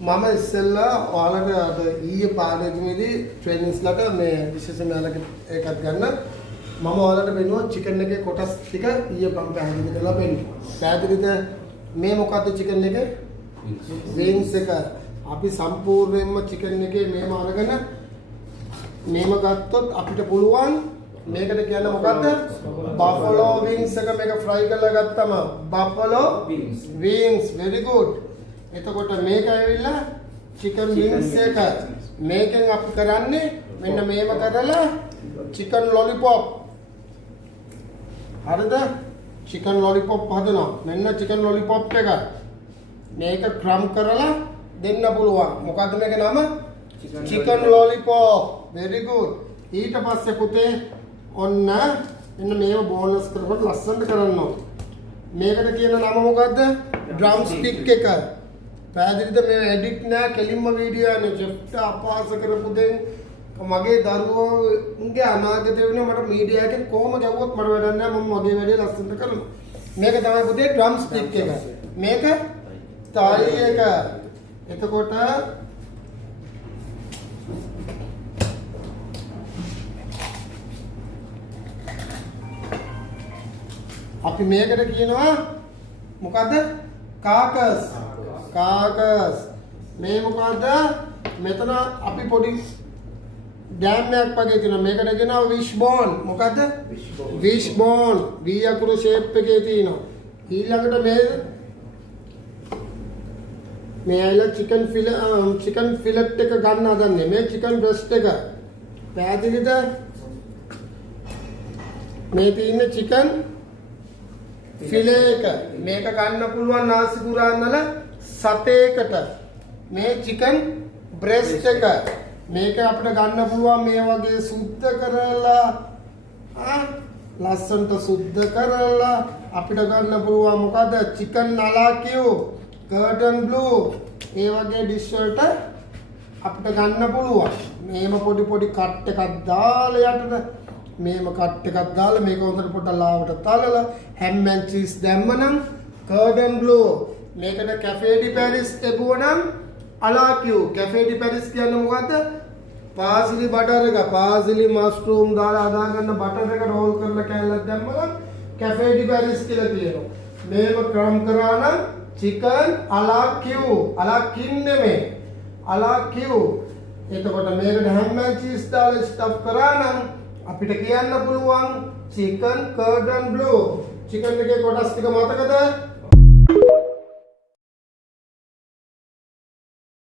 මම ඉස්සෙල්ලා ඔයාලට ඊයේ පාරේදී ට්‍රේනින්ග්ස්ලට මේ විශේෂයෙන්ම ඔයාලට ඒකත් ගන්න මම ඔයාලට වෙනවා චිකන් එකේ කොටස් ටික ඊයේ මම පැහැදිලි කරලා පෙන්නනවා. පැහැදිලිද? මේ මොකද්ද චිකන් එකේ? වින්ග්ස් එක. අපි සම්පූර්ණයෙන්ම චිකන් එකේ මේව අරගෙන මේව ගත්තොත් අපිට පුළුවන් මේකට කියන්නේ මොකද්ද? බෆලෝ වින්ග්ස් එක මේක ෆ්‍රයි කරලා ගත්තම බෆලෝ වින්ග්ස්. very good. එතකොට මේක ඇවිල්ලා චිකන් වින්ග්ස් එක. මේකෙන් අපි කරන්නේ මෙන්න මේව කරලා චිකන් ලොලිපොප්. හරිද? චිකන් ලොලිපොප් හදනවා. මෙන්න චිකන් ලොලිපොප් එක. මේක ක්‍රම් කරලා දෙන්න පුළුවන්. මොකද්ද මේකේ නම? Chicken lollipop. very good. ඊට පස්සේ පුතේ ඔන්න මෙන්න මේව බෝනස් කරකට ලස්සනට කරන්න ඕනේ. මේකට කියන නම මොකද්ද? ඩ්‍රම් ස්ටික් එක. පැහැදිලිද? මේ එඩිට් නෑ කෙලින්ම වීඩියෝ යන්නේ. ජෙෆ්ට අපහාස කරපු දෙන් මගේ දරුවෝගේ අනාගතය වෙන මට මීඩියා එකෙන් කොහොම ගැව්වොත් මට වැඩක් නෑ. මම මගේ වැඩේ ලස්සනට කරනවා. මේක තමයි පුතේ ඩ්‍රම් ස්ටික් එක. මේක තයි එක. එතකොට අපි මේකට කියනවා මොකද්ද? කාකස්. කාකස්. මේ මොකද්ද? මෙතන අපි පොඩි ඩෑම් එකක් වගේ තියෙනවා. මේකට කියනවා විෂ් බෝන්. මොකද්ද? විෂ් බෝන්. V අකුරු ෂේප් එකේ තියෙනවා. ඊළඟට මේ ඇයිලා චිකන් ෆිලට් එක ගන්න හදන්නේ. මේ චිකන් බ්‍රෙස්ට් එක. පැහැදිලිද? මේ තියෙන චිකන් ෆිලේ එක. මේක ගන්න පුළුවන් නාසි පුරාන්නල සතේකට. මේ චිකන් බ්‍රෙස්ට් එක. මේක අපිට ගන්න පුළුවන් මේ වගේ සුද්ධ කරලා ලස්සනට සුද්ධ කරලා අපිට ගන්න පුළුවන් මොකද? චිකන් නලාකියු, කර්ටන් බ්ලූ ඒ වගේ ඩිෂ් වලට අපිට ගන්න පුළුවන්. මේම පොඩි පොඩි කට් එකක් දාලා යටට මේම කට් එකක් දාලා මේක හොඳට පොඩ්ඩක් ලාවට තලලා හැම් ඇන් චීස් දැම්මනම් කර්ටන් බ්ලූ. මේකට කැෆේ ඩි පැරිස් තිබුණනම් අලාකියු. කැෆේ ඩි පැරිස් කියන්නේ මොකද්ද? පාසිලි බටර් එක. පාසිලි මස්රූම් දාලා හදාගන්න බටර් එක රෝල් කරලා කෑල්ලක් දැම්මනම් කැෆේ ඩි පැරිස් කියලා කියනවා. මේක ක්‍රම් කරා නම් චිකන් අලාකියු. අලාකින් නෙමෙයි. අලාකියු. එතකොට මේකට හැම් ඇන් චීස් දාලා ස්ටෆ් කරා නම් අපිට කියන්න පුළුවන් චිකන් කර්ඩන් බ්ලූ. චිකන් එකේ කොටස් ටික මතකද?